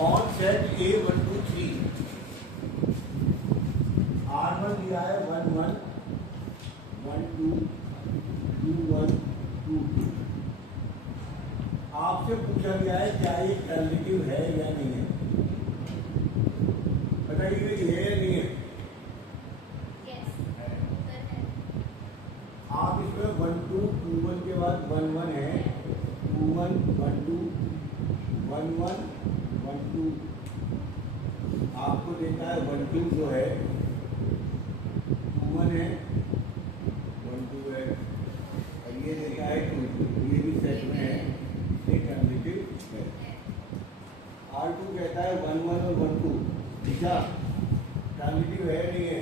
On set A 1 2 3 R1 दिया है 1 1 1 2 2 1 2 2। आपसे पूछा गया है क्या ये ट्रांजिटिव है या नहीं है, बताइए ये है या नहीं है। आप इसमें 1 2 2 1 के बाद 1 1 है, 2 1 1 2 1 1 1 2। आपको देखा है 1 2 जो है 2 1 है 1 2 है, और ये देखा है 2 2, ये भी सेट में है, ये ट्रांजिटिव है। R2 कहता है 1 1 और 1 2 दिशा ट्रांजिटिव है नहीं है,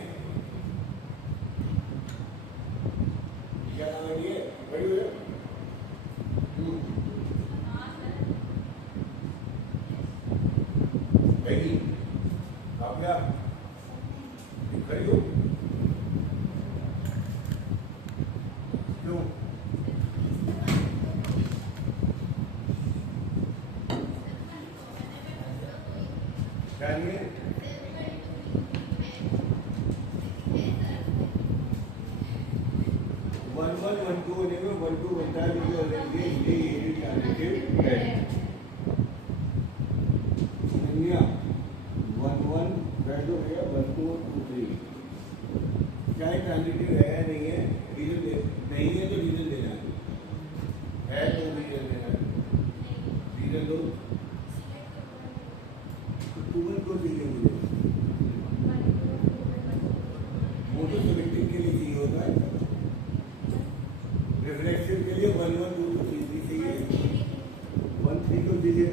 क्या नाम है ये बड़ी हो जाए आप क्या खड़ी हो क्यों, क्या नहीं है? 1 1 1 2 होने में 1 2 बनता है, ये ट्रांजिटिव है। 1 1 बैठ हो गया 1 2 2 3, क्या है ट्रांजिटिव है या नहीं है, रीजन दे, नहीं है तो रीजन देना है तो रीजन देना है, रीजन दो। तो 2 1 को चाहिए मुझे, वो तो सिमेट्रिक के लिए चाहिए होता है, रिफ्लेक्सिव के लिए 1 1 2 2 3 चाहिए, 1 3 को दीजिए,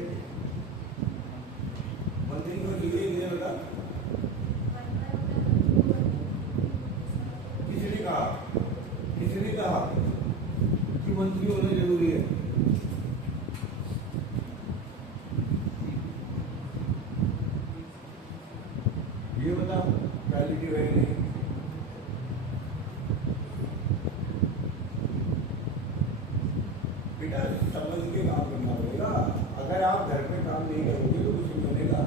1 3 को दीजिए, ये बता किसने कहा कि 1 3 होना जरूरी है। ये बता ट्रांजिटिव है नहीं, बेटा समझ के काम करना पड़ेगा, अगर आप घर पे काम नहीं करोगे तो कुछ नहीं बनेगा।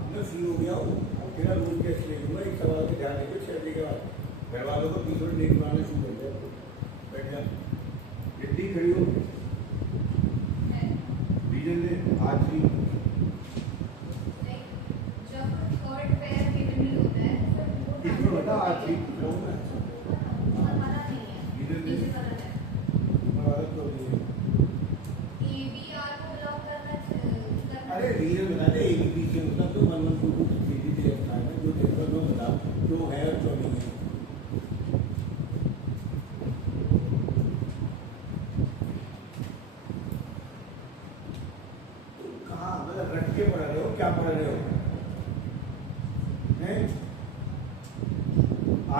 हमने फ्री हो गया हूँ, मेरा रूल कैसे ले लूँगा, एक सवाल पे ध्यान देकर छेड़ने के बाद घर वालों को 20 मिनट नहीं बनाना शुरू कर दिया, बैठ जा इतनी खड़ी हो, रीजन दे R3 इसमें बता R3 रीजन दे अरे रीजन बता दे, A B B C मतलब तो 1 1 2 2 3 3 रखा है, जो देखो लो बताओ क्यों है और क्यों नहीं है। कहाँ मतलब रट के पढ़ रहे हो, क्या पढ़ रहे हो, नहीं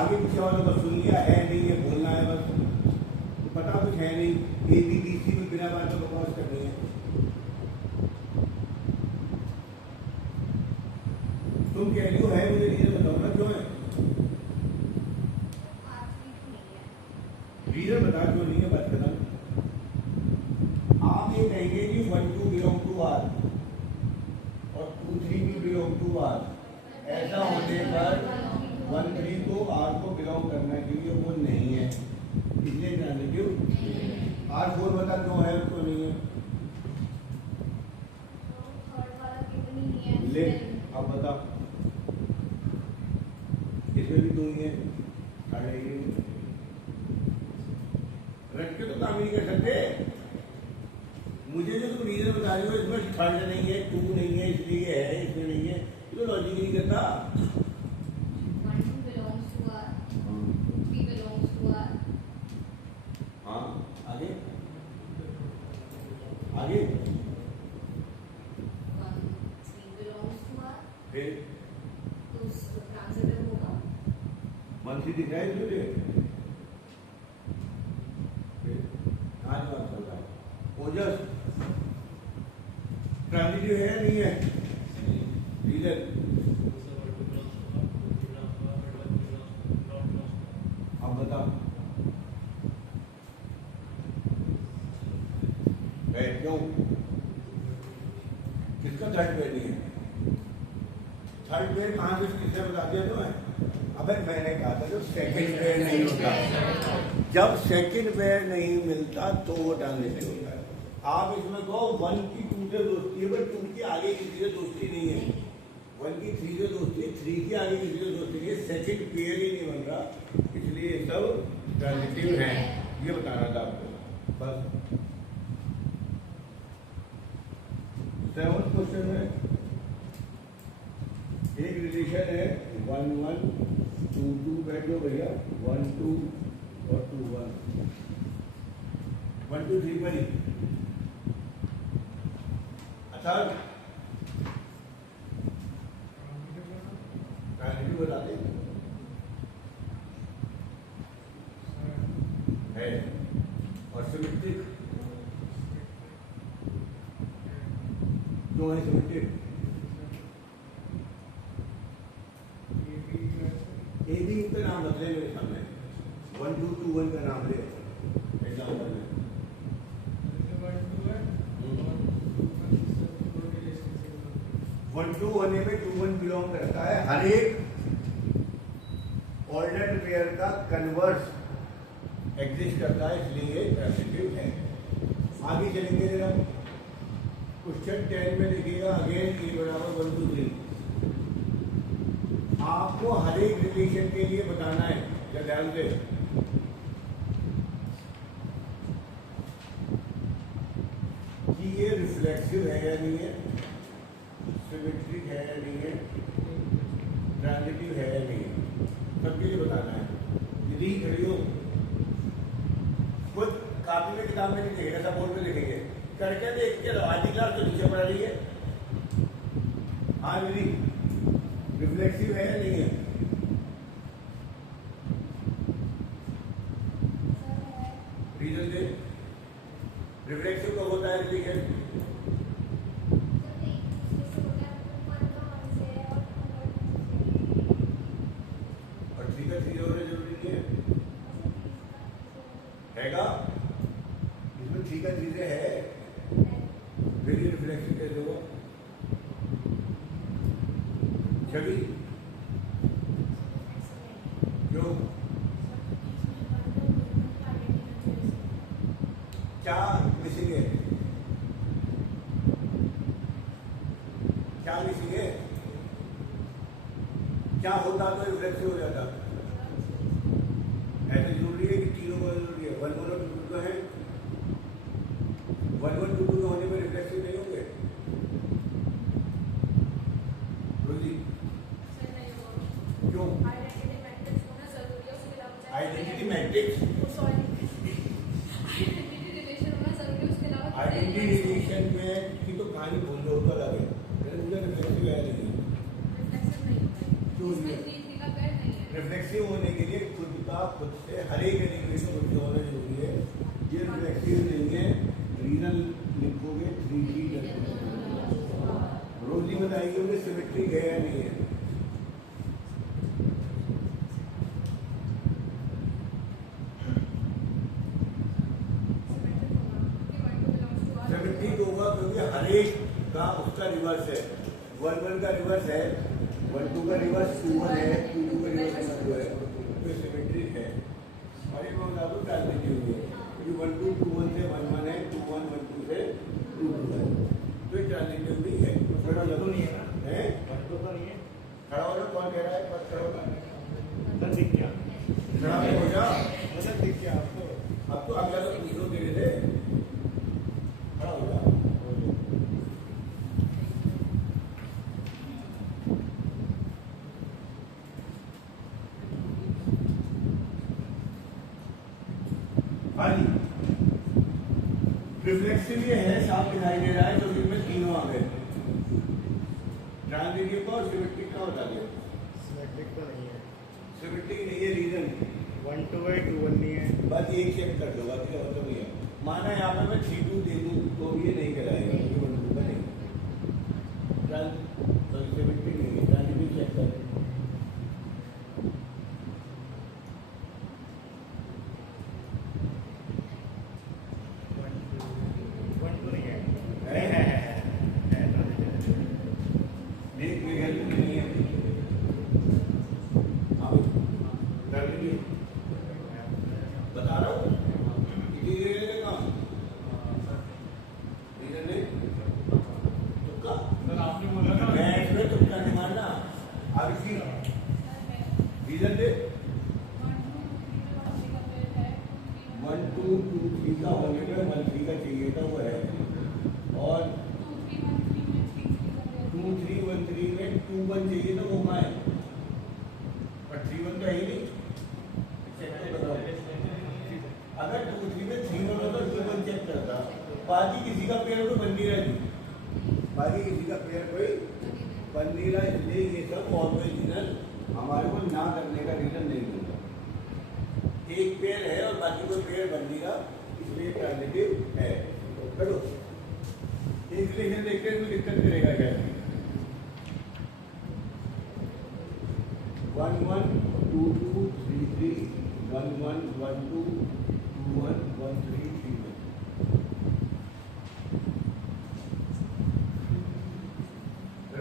आगे पीछे वालों को सुन लिया है नहीं है, बोलना है बस, पता कुछ है नहीं, A B B C में बिना बात को बकवास करनी है। तुम कह रही हो है, मुझे रीजन बताओ ना क्यों है, रीजन बता क्यों नहीं है, बात करना। आप ये कहेंगे कि 1 2 बिलोंग टू R और 2 3 भी बिलोंग टू R, ऐसा होने पर 1 3 को R को बिलोंग करना चाहिए, वो नहीं है, इसलिए ट्रांजिटिव। R4 बता क्यों है क्यों नहीं है, ले अब बता, इसमें भी 2 ही है, रट के तो काम नहीं कर सकते। मुझे जो तुम रीजन बता रही हो इसमें 3 नहीं है 2 नहीं है इसलिए है, इसमें नहीं है, ये तो लॉजिक नहीं करता। 1 2 belongs to R, 2 3 belongs to R। हाँ आगे आगे 1 3 belongs to R, फिर तो ट्रांजिटिव होगा। 1 3 दिख रहा है तुझे, आज बात चल रहा है ओजस ट्रांजिटिव है नहीं है, रीजन अब बताओ, क्यों किसका थर्ड पेयर नहीं है? थर्ड पेयर कहाँ से किसने बता दिया तुम्हें? अबे मैंने कहा था जो सेकंड पेयर नहीं होता, जब सेकंड पेयर नहीं मिलता तो वो ट्रांजिटिव होता है। आप इसमें कहो 1 की 2 से दोस्ती है, बट 2 की आगे किसी से दोस्ती नहीं है, 1 की 3 से दोस्ती है, 3 की आगे किसी से दोस्ती नहीं है, सेकंड पेयर ही नहीं बन रहा, इसलिए ये सब ट्रांजिटिव है। ये बताना था आपको बस। 7th क्वेश्चन में एक रिलेशन है 1 1 2 2, बैठो भैया, 1 2 और 2 1, 1 2 3 बनी। अच्छा ट्रांजिटिव बता दे है और सिमेट्रिक दो है, सिमेट्रिक ए बी का नाम रख ले मेरे सामने, 1 2 2 1 का नाम ले एग्जाम्पल में। 1 2 1 में 2 1 बिलोंग करता है, हर एक ऑर्डर पेयर का कन्वर्स एग्जिस्ट करता है, इसलिए ये ट्रांजिटिव है। आगे चलेंगे जरा, क्वेश्चन 10 में लिखिएगा अगेन ए बराबर 1 2 3। आपको हर एक रिलेशन के लिए बताना है, क्या ध्यान से, कि ये रिफ्लेक्सिव है या नहीं है, सिमेट्रिक है या नहीं है, ट्रांजिटिव है या नहीं है, सबके लिए बताना है। यदि घड़ियों खुद कापी में किताब में नहीं लिखेगा, सब बोर्ड में लिखेंगे, करके देख के आज की क्लास तो नीचे पढ़ा रही है। हाँ दीदी, रिफ्लेक्सिव है या नहीं है? रीजन दे, रिफ्लेक्सिव कब होता है रिलेशन? और 3 का 3 होना जरूरी नहीं है, हैगा इसमें 3 का 3 है, फिर ये रिफ्लेक्सिव कैसे होगा? छवि क्यों? क्या मिसिंग है? क्या मिसिंग है? क्या होता तो रिफ्लेक्सिव हो जाता? ऐसे जरूरी है कि तीनों को जरूरी है, 1 1 और 2 2 है, 1 1 2 2 होने में रिफ्लेक्सिव नहीं होंगे? क्यों? आइडेंटिटी मैट्रिक्स, आइडेंटिटी रिलेशन में की तो कहानी भूल जाओ तो अलग है, मुझे रिफ्लेक्सिव है नहीं, क्यों रिफ्लेक्सिव होने के लिए खुद से हर एक रिलेशन खुद से होना जरूरी है। ये रिफ्लेक्सिव नहीं है, रीजन लिखोगे 3D रोजी बताएगी मुझे सिमेट्रिक है या नहीं है। सिमेट्रिक होगा क्योंकि हर एक का उसका रिवर्स है, 1 1 का रिवर्स है, 1 2 का रिवर्स 2 1 है, 2 2 का रिवर्स 2 है, तो सिमेट्रिक है। और ये मैं बता दूं ट्रांजिटिव है, क्योंकि 1 2 2 1 से 1 1 है, 2 1 1 2 से 2 2 है, तो ये ट्रांजिटिव भी है। थोड़ा लगो नहीं है ना, है तो नहीं है, खड़ा हो जाओ, कौन कह रहा है बस खड़ा होगा, दिख गया, खड़ा हो जा, मतलब दिख गया आपको, अब तो अगला तो पूछो धीरे से, खड़ा हो जा। हाँ जी, रिफ्लेक्सिव ये है, साफ दिखाई दे रहा है, तो इनमें तीनों आ गए, ट्रांजिटिव का और सिमेट्रिक का बता दिया। सिमेट्रिक तो नहीं है, सिमेट्रिक नहीं है, रीजन 1 2 है, 2 1 नहीं है, बस एक चेक कर दो, बाकी और तो नहीं है। माना यहाँ पे मैं 3 2 दे दूँ तो ये नहीं कराएगा, ये 1 2 का नहीं, सिमेट्रिक नहीं है, ट्रांजिटिव चेक कर। वन टू नहीं है, बाकी किसी का पेयर कोई बन नहीं रहा, इसलिए ये सब ऑरिजिनल हमारे को ना करने का रीजन नहीं मिलता। एक पेयर है और बाकी कोई पेयर बन नहीं रहा, इसलिए ट्रांजिटिव है। तो करो इंक्लिनेशन देखते हुए दिक्कत करेगा क्या? 1 1 2 2 3 3 1 1 1 2 2 1 1 3 3 1।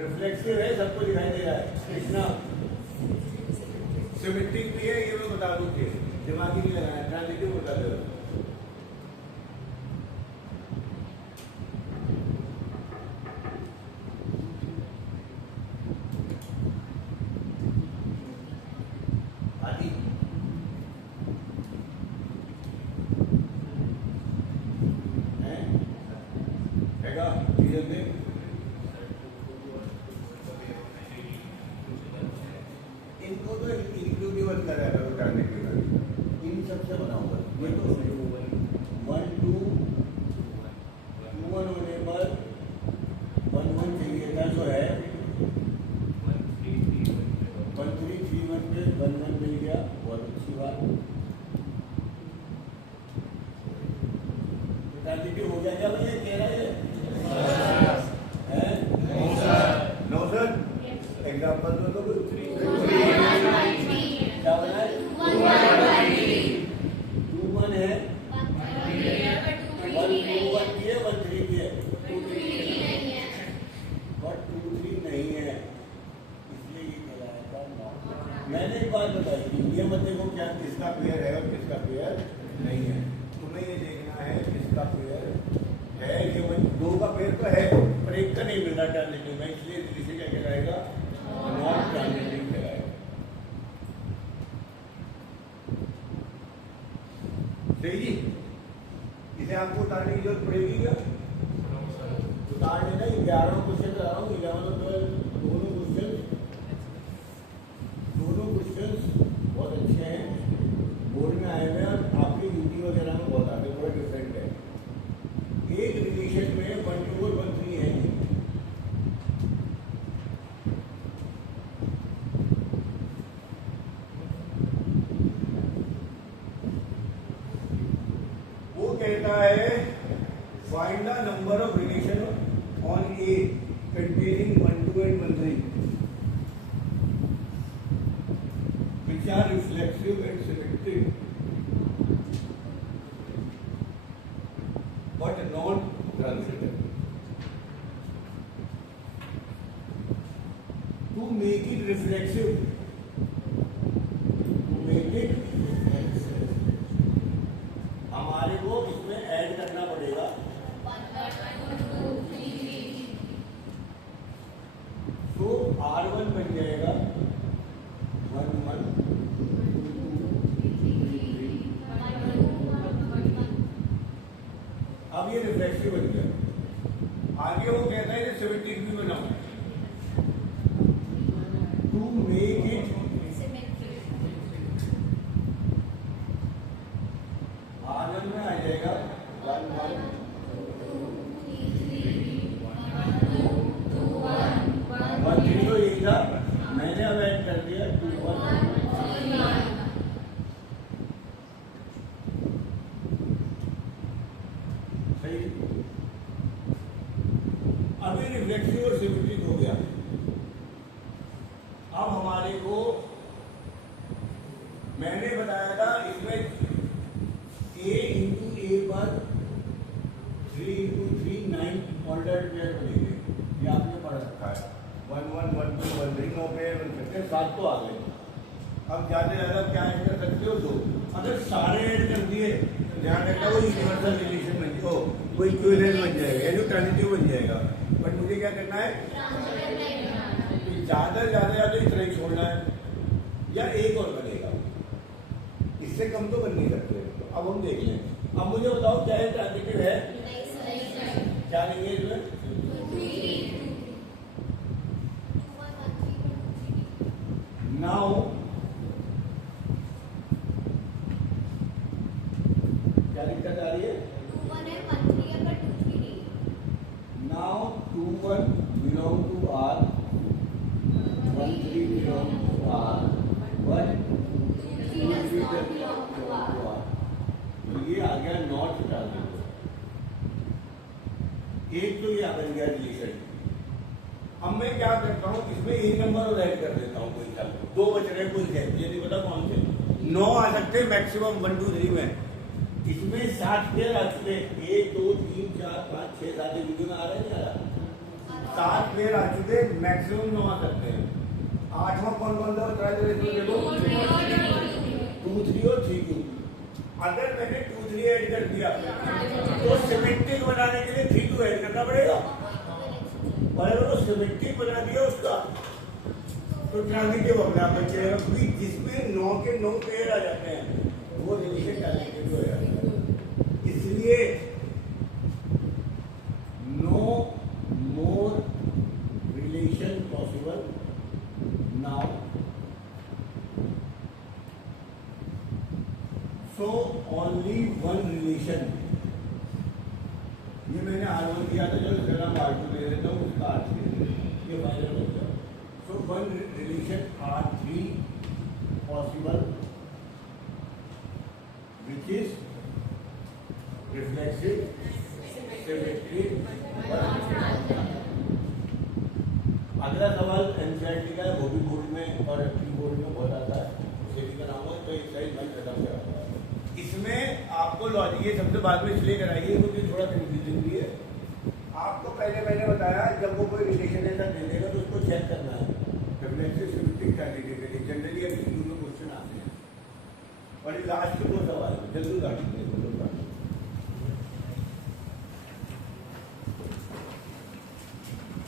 रिफ्लेक्सिव है, सबको दिखाई दे रहा है। कृष्णा सिमेट्रिक भी है, ये मैं बता दूं, दिमाग ही नहीं लगाना, ट्रांजिटिव बता दो। आदि हैगा रीजन में इनको तो इंक्लूडिव कर रहा है ट्रांजिटिव में, इन सबसे बनाऊंगा। ये तो 1 2 2 1 होने पर 1 1 चाहिए था, जो है 1 3 3 1 पे 1 1 मिल गया, बहुत अच्छी बात। ट्रांजिटिव हो गया क्या भैया? कह रहा है नो सर, एग्जाम्पल दो तो क्या बना है? 2 1 है, 1 2 1 की है, 1 3 की है, 2 3 नहीं है, इसलिए ये कहलाएगा नॉट। मैंने एक बात बताई थी, ये मत देखो क्या किसका पेयर है और किसका पेयर नहीं है, तुम्हें ये देखना है किसका पेयर है। ये दो का पेयर तो है पर एक का नहीं मिल रहा ट्रांजिटिव में, इसलिए इसे क्या कहलाएगा? नॉट ट्रांजिटिव कहलाएगा। सही जी, इसे आपको उतारने की जरूरत पड़ेगी क्या? उतार लेना। 11 क्वेश्चन करा रहा हूँ, 11 और 12 दोनों क्वेश्चन बहुत अच्छे हैं, बोर्ड में आए हुए हैं और आपके यूटी वगैरह में बहुत आते हैं, थोड़ा डिफरेंट है। एक रिलेशन में 1 2 और 1 3 है। वो कहता है find the number of relation on A containing 1 2 and 1 3 which are reflexive and symmetric but not transitive. To make it reflexive, हमारे को इसमें ऐड करना पड़ेगा तो R1 बन जाएगा 1 1 अब ये रिफ्लेक्सिव बन गया। आगे वो कहता है कि सिमेट्रिक भी बनाओ। टू मेक इट R1 में आ जाएगा 1 1 1 3 तो एक था, मैंने अब ऐड कर दिया 2 1। सही, अभी रिफ्लेक्सिव और सिमेट्रिक हो गया। अब हमारे को मैंने बताया था इसमें A into A पर 3 into 3 9 ऑल्टर्नेट पेयर बनेंगे, ये आपने पढ़ रखा है। 1 1 1 2 1 3 9 पेयर बन सकते हैं, 7 तो आ गए। अब ज़्यादा ज़्यादा क्या ऐड कर सकते हो? 2। अगर सारे ऐड कर दिए तो ध्यान रखना वो यूनिवर्सल रिलेशन बन जाएगा, वो इक्विवेलेंस बन जाएगा, यानी ट्रांजिटिव बन जाएगा। बट मुझे क्या करना है? ज़्यादा ज़्यादा इतना ही छोड़ना है या एक और बनेगा, इससे कम तो बन नहीं सकते। तो अब हम देख लें। अब मुझे बताओ क्या है ट्रांजिटिव है? क्या नहीं है इसमें? नाउ क्या दिक्कत आ रही है? Now 2 1 belong to R, 1 3 belong to R, 1 2 3 belong to R. तो ये आ गया नॉट ट्रांजिटिव। एक तो ये आ बन गया रिलेशन। अब मैं क्या करता हूँ, इसमें एक नंबर और ऐड कर देता हूँ, कोई चल दो बच रहे कोई है, ये नहीं पता कौन से 9 आ सकते मैक्सिमम 1 2 3 में। इसमें 60 पेयर आ चुके, 1 2 3 4 5 6 7 वीडियो में आ रहे हैं यार, 7 पेयर आ चुके, मैक्सिमम 9 आ सकते हैं। 8वां कौन कौन सा बता रहे थे? 2 3 और 3 2। अगर मैंने 2 3 ऐड कर दिया तो सिमेट्रिक बनाने के लिए 3 2 ऐड करना पड़ेगा, और अगर वो सिमेट्रिक बना दिया उसका तो ट्रांजिटिव अपने आप बच जाएगा, क्योंकि जिसमें 9 के 9 पेयर आ जाते हैं वो रिलेशन ट्रांजिटिव हो जाता है। इसलिए no more relation possible now, so only one relation. ये मैंने R1 दिया था, जो इसका नाम R2 ले लेता हूँ, उसका R3 ये फाइनल हो गया। So one relation R3 possible which is reflexive, symmetric. अगला सवाल एनसीईआरटी का है, वो भी बोर्ड में और अपनी बोर्ड में बहुत आता है, उसे भी कराऊंगा, तो एक साइड मैं खत्म कराऊंगा। इसमें आपको लॉजिक ये सबसे बाद में इसलिए कराइए क्योंकि थोड़ा कंफ्यूजन भी है। आपको पहले मैंने बताया जब वो कोई रिलेशन ऐसा दे देगा तो उसको चेक करना है, reflexive symmetric transitive. Generally MCQ में क्वेश्चन आते हैं, और लास्ट के 2 सवाल जल्दी काट